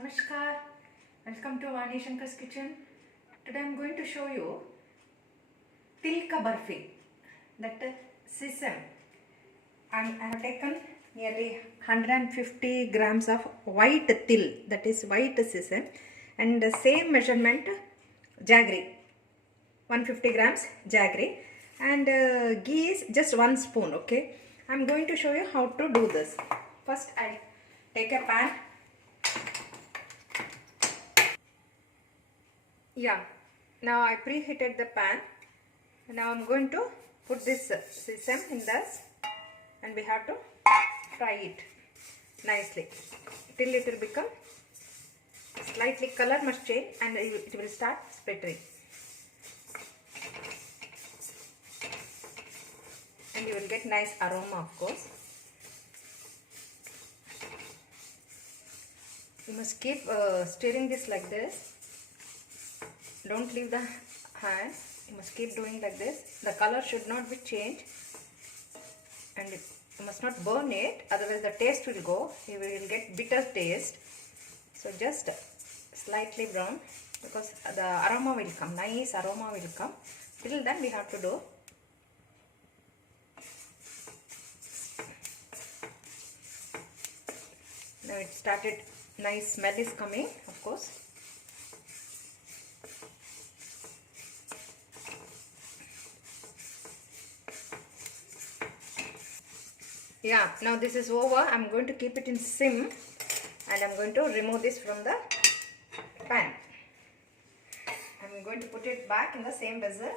Namaskar, welcome to Vani Shankar's kitchen. Today I am going to show you Tilka Barfi, that sesame. I have taken nearly 150 grams of white til, that is white sesame, and the same measurement jaggery, 150 grams jaggery, and ghee is just 1 spoon. Okay, I am going to show you how to do this. First I take a pan. Yeah, now I preheated the pan. Now I'm going to put this sesame in this, and we have to fry it nicely till it will become slightly color must change and it will start sputtering, and you will get nice aroma, of course. You must keep stirring this like this. Don't leave the hand. You must keep doing like this. The color should not be changed, and you must not burn it, otherwise the taste will go. You will get bitter taste. So just slightly brown, because the aroma will come, nice aroma will come. Till then we have to do. Now it started, nice smell is coming, of course. Yeah, now this is over. I'm going to keep it in sim, and I'm going to remove this from the pan. I'm going to put it back in the same vessel.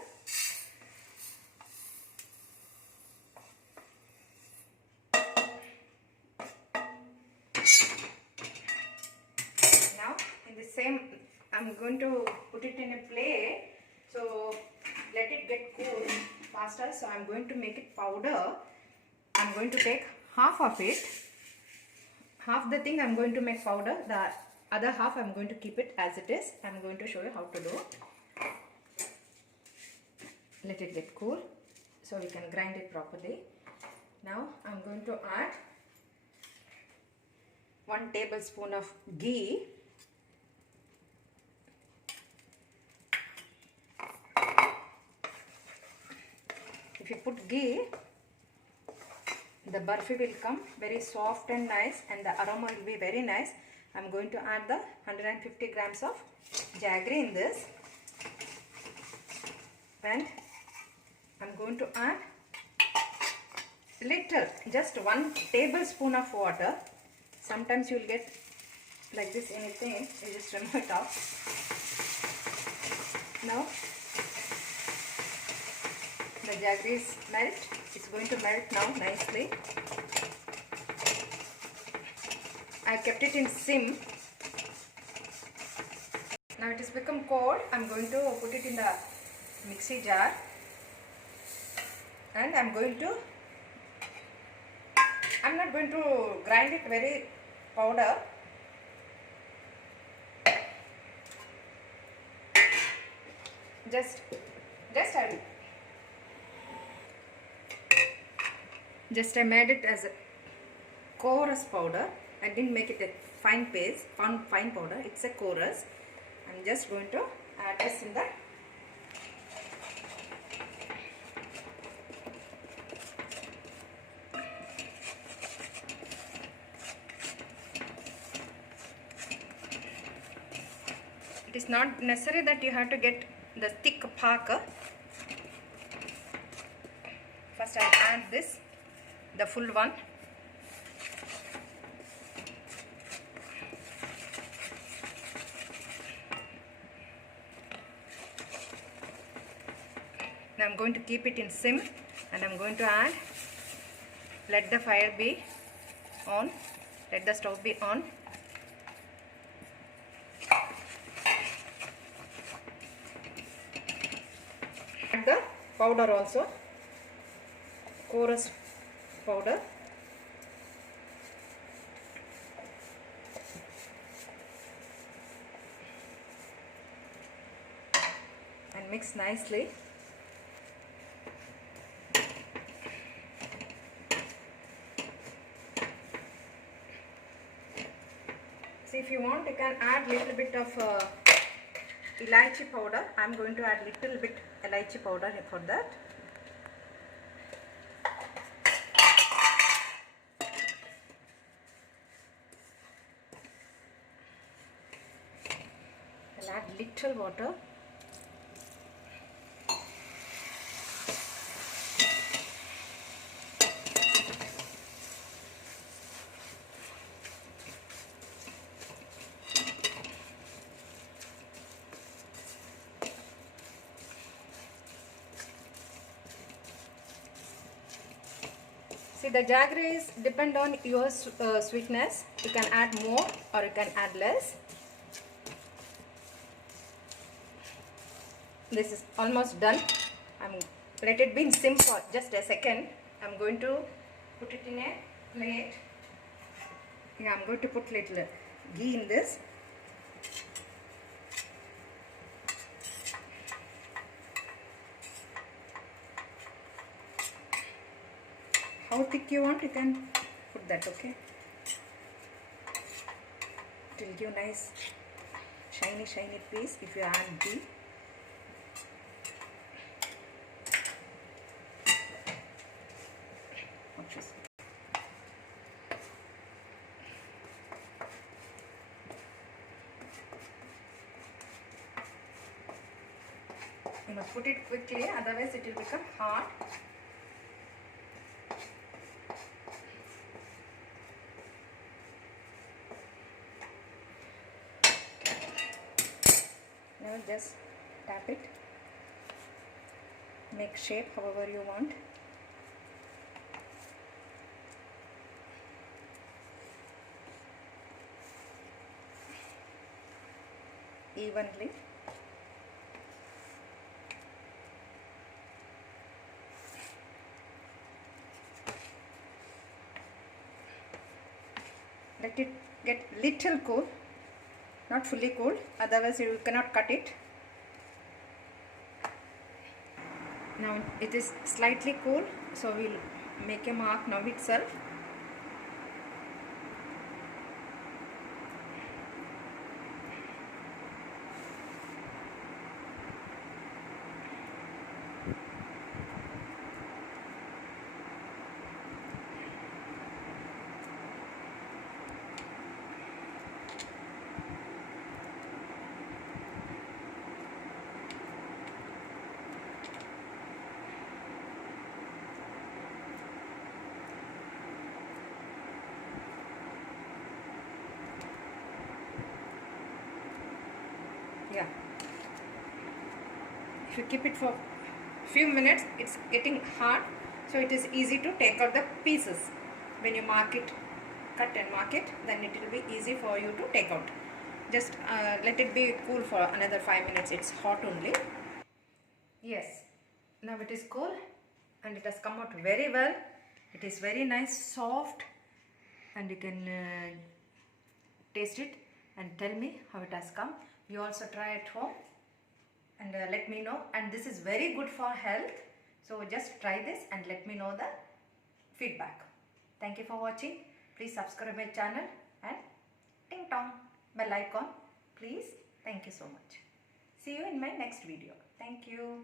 Now in the same, I'm going to put it in a plate, so let it get cool faster. So I'm going to make it powder. I'm going to take half of it, half the thing I'm going to make powder, the other half I'm going to keep it as it is. I'm going to show you how to do. Let it get cool so we can grind it properly. Now I'm going to add 1 tablespoon of ghee. If you put ghee, the barfi will come very soft and nice, and the aroma will be very nice. I'm going to add the 150 grams of jaggery in this, and I'm going to add little, just 1 tablespoon of water. Sometimes you will get like this anything, you just remove it off. Now the jaggery is melt. It's going to melt now nicely. I kept it in sim. Now it has become cold. I'm going to put it in the mixie jar, and I'm not going to grind it very powder. I made it as a coarse powder. I didn't make it a fine paste, fine powder. It's a coarse. I'm just going to add this in the It is not necessary that you have to get the thick pak. First I'll add this, the full one. Now I'm going to keep it in sim, and I'm going to add, let the fire be on, let the stove be on. Add the powder also, coarse powder. And mix nicely. See, if you want, you can add little bit of elaichi powder. I'm going to add little bit elaichi powder for that. I'll add little water. See, the jaggery is depend on your sweetness. You can add more or you can add less. This is almost done. Let it be in sim for just a second. I'm going to put it in a plate. Yeah, I'm going to put little ghee in this. How thick you want, you can put that, okay? It will give nice shiny piece if you add ghee. You must put it quickly, otherwise it will become hard. Now just tap it. Make shape however you want. Evenly. Let it get little cool, not fully cool, otherwise you cannot cut it. Now it is slightly cool, so we'll make a mark now itself. Yeah, if you keep it for few minutes, it's getting hard, so it is easy to take out the pieces. When you mark it, cut and mark it, then it will be easy for you to take out. Just let it be cool for another 5 minutes. It's hot only. Yes, now it is cool and it has come out very well. It is very nice, soft, and you can taste it and tell me how it has come. You also try at home and let me know. And this is very good for health, so just try this and let me know the feedback. Thank you for watching. Please subscribe my channel and ding dong bell icon, please. Thank you so much. See you in my next video. Thank you.